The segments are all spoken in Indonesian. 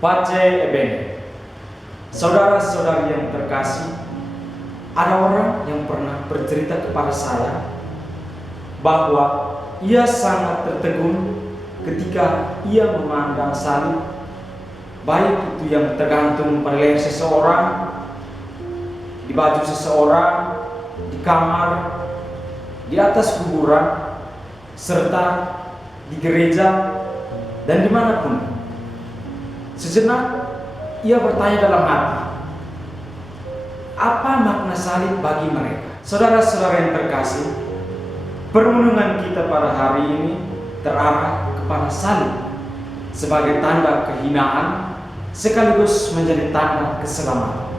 Pace Ebene, saudara-saudari yang terkasih, ada orang yang pernah bercerita kepada saya bahwa ia sangat tertegun ketika ia memandang salib, baik itu yang tergantung pada leher seseorang, di baju seseorang, di kamar, di atas kuburan, serta di gereja dan dimanapun. Sejenak ia bertanya dalam hati, apa makna salib bagi mereka? Saudara-saudara yang terkasih, perenungan kita pada hari ini terarah kepada salib sebagai tanda kehinaan sekaligus menjadi tanda keselamatan.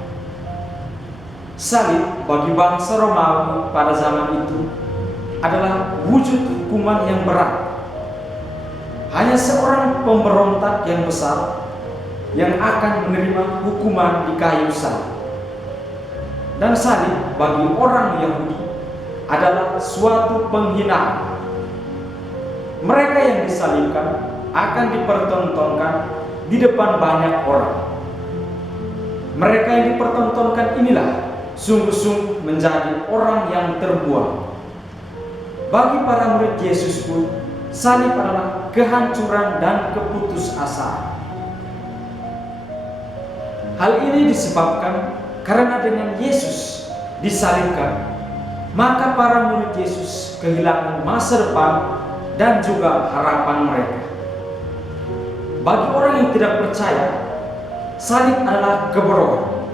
Salib bagi bangsa Romawi pada zaman itu adalah wujud hukuman yang berat. Hanya seorang pemberontak yang besar yang akan menerima hukuman di kayu salib. Dan salib bagi orang Yahudi adalah suatu penghinaan. Mereka yang disalibkan akan dipertontonkan di depan banyak orang. Mereka yang dipertontonkan inilah sungguh-sungguh menjadi orang yang terbuang. Bagi para murid Yesus pun, salib adalah kehancuran dan keputusasaan. Hal ini disebabkan karena dengan Yesus disalibkan, maka para murid Yesus kehilangan masa depan dan juga harapan mereka. Bagi orang yang tidak percaya, salib adalah kebodohan.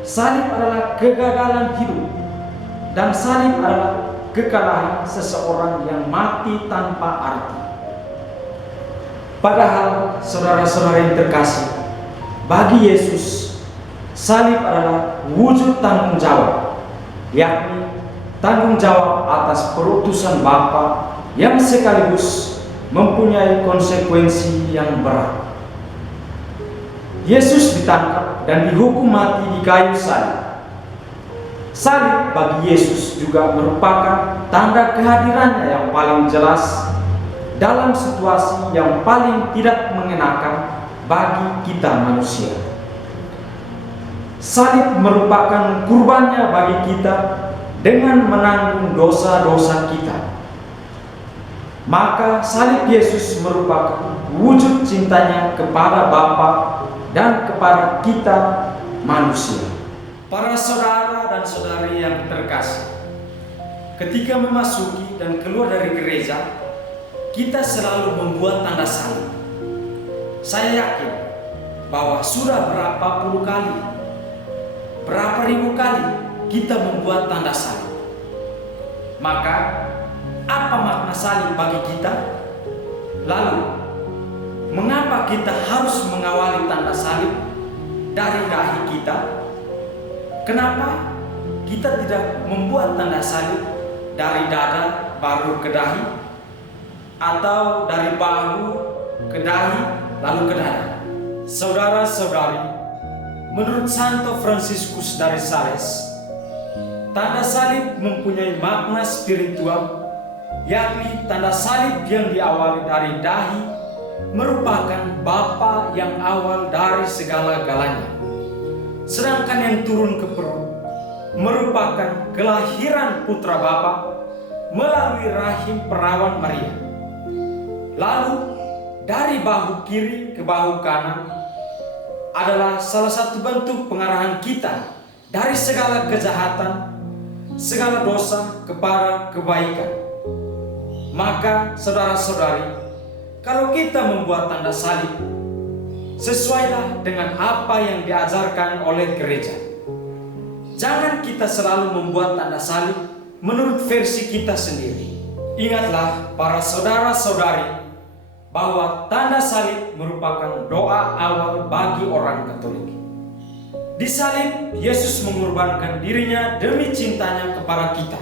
Salib adalah kegagalan hidup, dan salib adalah kekalahan seseorang yang mati tanpa arti. Padahal saudara-saudara yang terkasih, bagi Yesus, salib adalah wujud tanggung jawab, yakni tanggung jawab atas perutusan Bapa yang sekaligus mempunyai konsekuensi yang berat. Yesus ditangkap dan dihukum mati di kayu salib. Salib bagi Yesus juga merupakan tanda kehadirannya yang paling jelas dalam situasi yang paling tidak mengenakan bagi kita manusia. Salib merupakan kurbannya bagi kita dengan menanggung dosa-dosa kita. Maka salib Yesus merupakan wujud cintanya kepada Bapa dan kepada kita manusia. Para saudara dan saudari yang terkasih, ketika memasuki dan keluar dari gereja, kita selalu membuat tanda salib. Saya yakin bahwa sudah berapa puluh kali, berapa ribu kali kita membuat tanda salib. Maka, apa makna salib bagi kita? Lalu, mengapa kita harus mengawali tanda salib dari dahi kita? Kenapa kita tidak membuat tanda salib dari dada baru ke dahi, atau dari bahu ke dahi lalu ke dada? Saudara-saudari, menurut Santo Fransiskus dari Sales, tanda salib mempunyai makna spiritual, yakni tanda salib yang diawali dari dahi merupakan Bapa yang awal dari segala-galanya. Sedangkan yang turun ke perut merupakan kelahiran putra Bapa melalui rahim perawan Maria. Lalu dari bahu kiri ke bahu kanan adalah salah satu bentuk pengarahan kita dari segala kejahatan, segala dosa kepada kebaikan. Maka saudara-saudari, kalau kita membuat tanda salib, sesuailah dengan apa yang diajarkan oleh gereja. Jangan kita selalu membuat tanda salib menurut versi kita sendiri. Ingatlah para saudara-saudari bahwa tanda salib merupakan doa awal bagi orang Katolik. Di salib, Yesus mengorbankan dirinya demi cintanya kepada kita.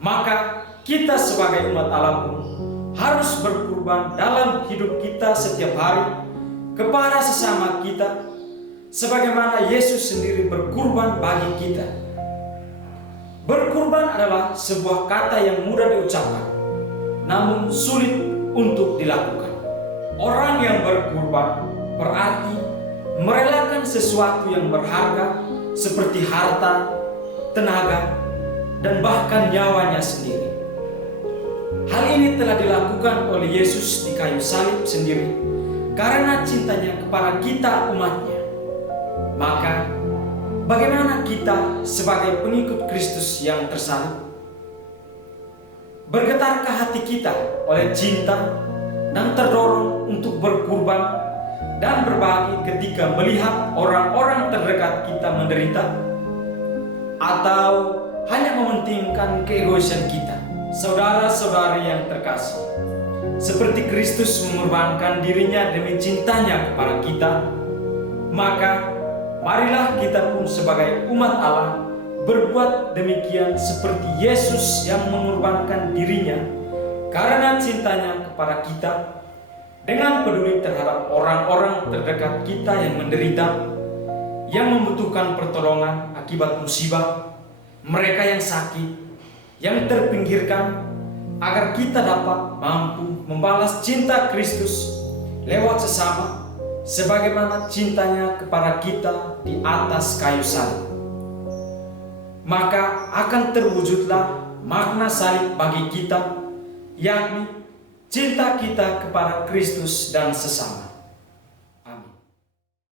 Maka kita sebagai umat Allah pun harus berkorban dalam hidup kita setiap hari kepada sesama kita sebagaimana Yesus sendiri berkurban bagi kita. Berkurban adalah sebuah kata yang mudah diucapkan, namun sulit untuk dilakukan. Orang yang berkurban berarti merelakan sesuatu yang berharga seperti harta, tenaga, dan bahkan nyawanya sendiri. Hal ini telah dilakukan oleh Yesus di kayu salib sendiri karena cintanya kepada kita umatnya. Maka bagaimana kita sebagai pengikut Kristus yang tersalib? Bergetarkah hati kita oleh cinta dan terdorong untuk berkurban dan berbagi ketika melihat orang-orang terdekat kita menderita? Atau hanya mementingkan keegoisan kita? Saudara-saudari yang terkasih, seperti Kristus mengorbankan dirinya demi cintanya kepada kita, maka marilah kita pun sebagai umat Allah berbuat demikian seperti Yesus yang mengorbankan dirinya karena cintanya kepada kita, dengan peduli terhadap orang-orang terdekat kita yang menderita, yang membutuhkan pertolongan akibat musibah, mereka yang sakit, yang terpinggirkan, agar kita dapat mampu membalas cinta Kristus lewat sesama sebagaimana cintanya kepada kita di atas kayu salib. Maka akan terwujudlah makna salib bagi kita, yakni cinta kita kepada Kristus dan sesama.